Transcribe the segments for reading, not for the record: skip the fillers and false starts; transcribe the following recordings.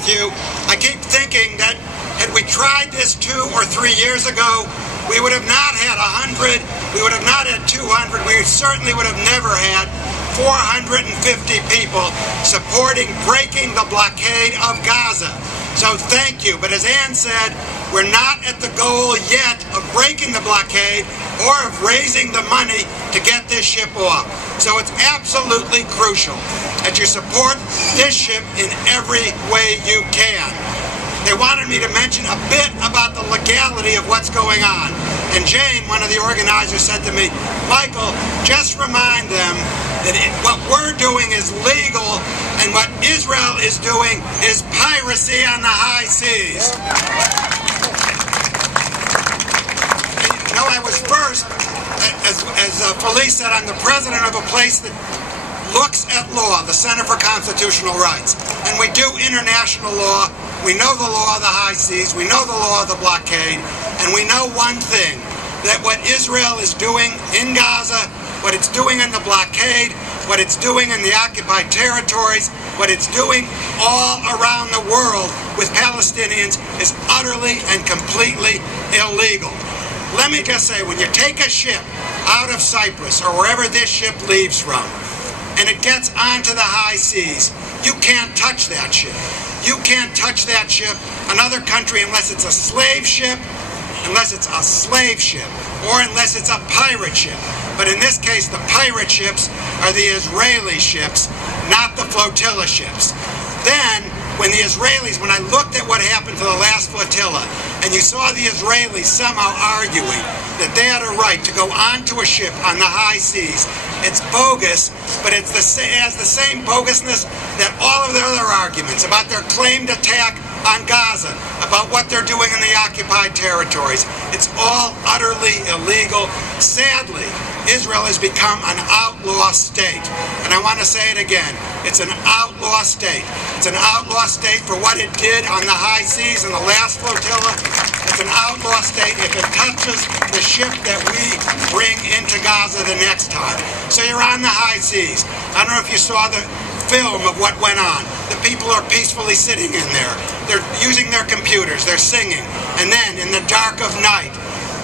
with you. I keep thinking that had we tried this 2 or 3 years ago, we would have not had 100, we would have not had 200, we certainly would have never had 450 people supporting breaking the blockade of Gaza. So thank you. But as Ann said, we're not at the goal yet of breaking the blockade or of raising the money to get this ship off. So it's absolutely crucial that you support this ship in every way you can. They wanted me to mention a bit about the legality of what's going on. And Jane, one of the organizers, said to me, Michael, just remind them that what we're doing is legal and what Israel is doing is piracy on the high seas. You know, I was first, as Felice said, I'm the president of a place that looks at law, the Center for Constitutional Rights. And we do international law. We know the law of the high seas. We know the law of the blockade. And we know one thing, that what Israel is doing in Gaza, what it's doing in the blockade, what it's doing in the occupied territories, what it's doing all around the world with Palestinians is utterly and completely illegal. Let me just say, when you take a ship out of Cyprus or wherever this ship leaves from, and it gets onto the high seas, you can't touch that ship. You can't touch that ship, another country, unless it's a slave ship, or unless it's a pirate ship. But in this case, the pirate ships are the Israeli ships, not the flotilla ships. Then, when the Israelis, when I looked at what happened to the last flotilla, and you saw the Israelis somehow arguing that they had a right to go onto a ship on the high seas, it's bogus, but it has the same bogusness that all of their other arguments about their claimed attack on Gaza, about what they're doing in the occupied territories. It's all utterly illegal. Sadly, Israel has become an outlaw state. And I want to say it again. It's an outlaw state. It's an outlaw state for what it did on the high seas in the last flotilla. It's an outlaw state if it touches the ship that we bring into Gaza the next time. So you're on the high seas. I don't know if you saw the film of what went on. The people are peacefully sitting in there. They're using their computers. They're singing. And then, in the dark of night,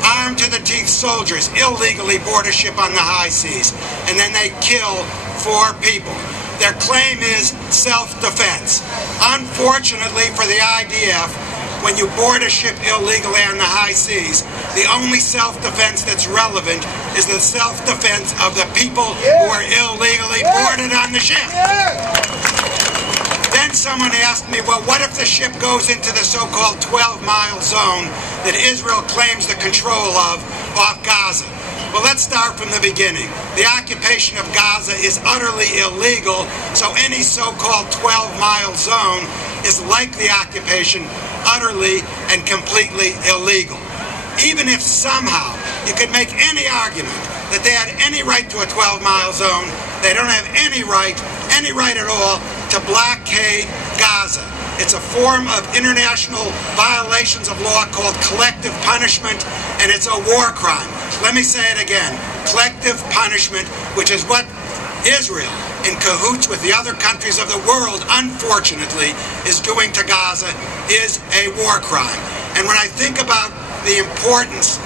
armed to the teeth soldiers illegally board a ship on the high seas. And then they kill 4 people. Their claim is self-defense. Unfortunately for the IDF, when you board a ship illegally on the high seas, the only self-defense that's relevant is the self-defense of the people who are illegally boarded on the ship. Then someone asked me, well, what if the ship goes into the so-called 12-mile zone that Israel claims the control of off Gaza? Well, let's start from the beginning. The occupation of Gaza is utterly illegal, so any so-called 12-mile zone is like the occupation, utterly and completely illegal. Even if somehow you could make any argument that they had any right to a 12-mile zone, they don't have any right at all to blockade Gaza. It's a form of international violations of law called collective punishment, and it's a war crime. Let me say it again. Collective punishment, which is what Israel, in cahoots with the other countries of the world, unfortunately, is doing to Gaza, is a war crime. And when I think about the importance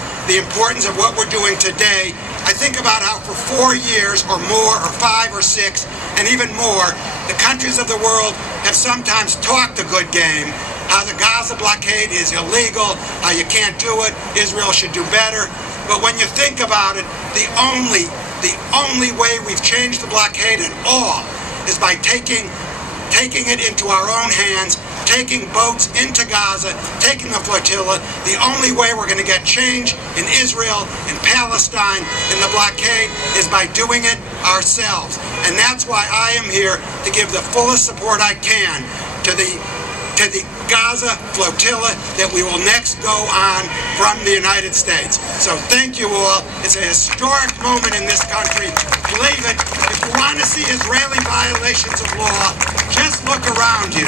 of what we're doing today, I think about how for 4 years or more, or 5 or 6, and even more, the countries of the world have sometimes talked a good game, how the Gaza blockade is illegal, how you can't do it, Israel should do better. But when you think about it, the only way we've changed the blockade at all is by taking it into our own hands, taking boats into Gaza, taking the flotilla. The only way we're going to get change in Israel, in Palestine, in the blockade, is by doing it ourselves. And that's why I am here to give the fullest support I can to the Gaza flotilla that we will next go on from the United States. So thank you all. It's a historic moment in this country. Believe it. If you want to see Israeli violations of law, just look around you.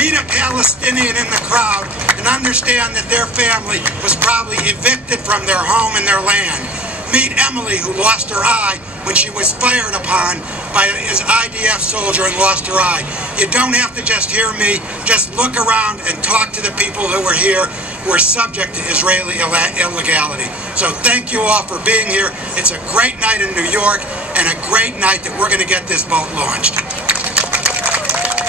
Meet a Palestinian in the crowd and understand that their family was probably evicted from their home and their land. Meet Emily, who lost her eye when she was fired upon by his IDF soldier and lost her eye. You don't have to just hear me. Just look around and talk to the people who were here, who are subject to Israeli illegality. So thank you all for being here. It's a great night in New York and a great night that we're going to get this boat launched.